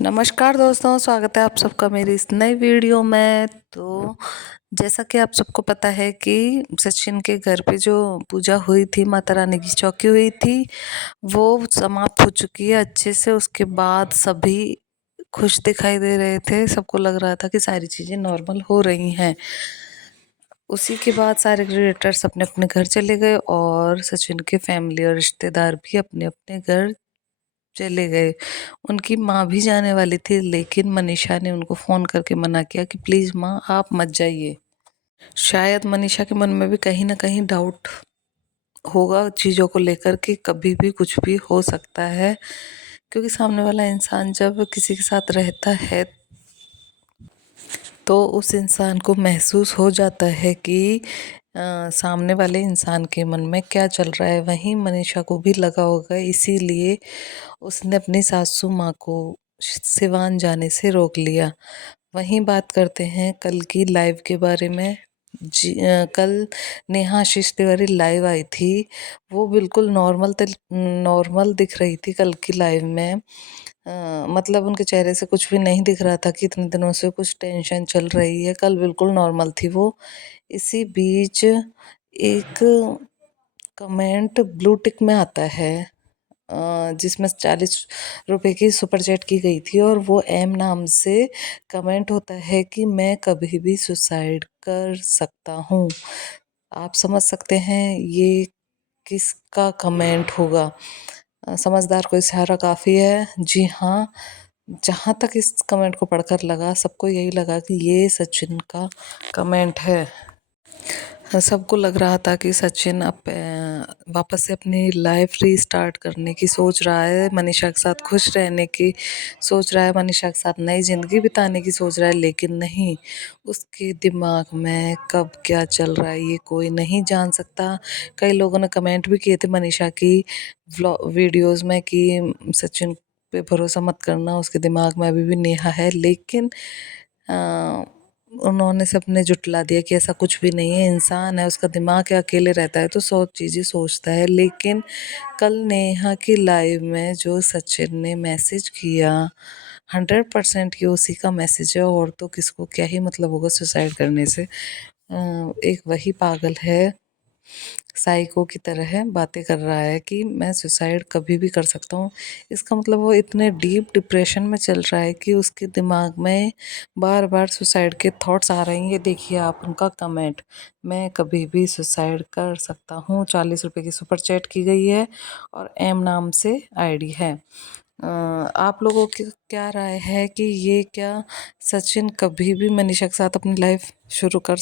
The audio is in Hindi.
नमस्कार दोस्तों, स्वागत है आप सबका मेरी इस नई वीडियो में। तो जैसा कि आप सबको पता है कि सचिन के घर पे जो पूजा हुई थी, माता रानी की चौकी हुई थी, वो समाप्त हो चुकी है अच्छे से। उसके बाद सभी खुश दिखाई दे रहे थे, सबको लग रहा था कि सारी चीज़ें नॉर्मल हो रही हैं। उसी के बाद सारे क्रिएटर्स अपने अपने घर चले गए और सचिन के फैमिली और रिश्तेदार भी अपने अपने घर चले गए। उनकी माँ भी जाने वाली थी, लेकिन मनीषा ने उनको फ़ोन करके मना किया कि प्लीज़ माँ आप मत जाइए। शायद मनीषा के मन में भी कहीं न कहीं डाउट होगा चीज़ों को लेकर कि कभी भी कुछ भी हो सकता है, क्योंकि सामने वाला इंसान जब किसी के साथ रहता है तो उस इंसान को महसूस हो जाता है कि सामने वाले इंसान के मन में क्या चल रहा है। वहीं मनीषा को भी लगा होगा, इसीलिए उसने अपनी सासू माँ को सिवान जाने से रोक लिया। वहीं बात करते हैं कल की लाइव के बारे में। कल नेहा आशीष तिवारी लाइव आई थी। वो बिल्कुल नॉर्मल दिख रही थी कल की लाइव में। मतलब उनके चेहरे से कुछ भी नहीं दिख रहा था कि इतने दिनों से कुछ टेंशन चल रही है। कल बिल्कुल नॉर्मल थी वो। इसी बीच एक कमेंट ब्लू टिक में आता है, जिसमें 40 रुपए की सुपर चैट की गई थी, और वो एम नाम से कमेंट होता है कि मैं कभी भी सुसाइड कर सकता हूँ। आप समझ सकते हैं ये किसका कमेंट होगा। समझदार को इशारा काफ़ी है। जी हाँ, जहाँ तक इस कमेंट को पढ़कर लगा, सबको यही लगा कि ये सचिन का कमेंट है। सबको लग रहा था कि सचिन अब वापस से अपनी लाइफ रीस्टार्ट करने की सोच रहा है, मनीषा के साथ खुश रहने की सोच रहा है, मनीषा के साथ नई ज़िंदगी बिताने की सोच रहा है। लेकिन नहीं, उसके दिमाग में कब क्या चल रहा है ये कोई नहीं जान सकता। कई लोगों ने कमेंट भी किए थे मनीषा की वीडियोज़ में कि सचिन पे भरोसा मत करना, उसके दिमाग में अभी भी नेहा है। लेकिन उन्होंने सबने जुटला दिया कि ऐसा कुछ भी नहीं है, इंसान है, उसका दिमाग अकेले रहता है तो 100 चीज़ें सोचता है। लेकिन कल नेहा की लाइव में जो सचिन ने मैसेज किया, 100% ये उसी का मैसेज है। और तो किसको क्या ही मतलब होगा सुसाइड करने से। एक वही पागल है, साइको की तरह बातें कर रहा है कि मैं सुसाइड कभी भी कर सकता हूँ। इसका मतलब वो इतने डीप डिप्रेशन में चल रहा है कि उसके दिमाग में बार बार सुसाइड के थॉट्स आ रहे हैं। ये देखिए आप उनका कमेंट, मैं कभी भी सुसाइड कर सकता हूँ। 40 रुपए की सुपर चैट की गई है और एम नाम से आईडी है। आप लोगों की क्या राय है कि ये क्या सचिन कभी भी मनीषा के साथ अपनी लाइफ शुरू कर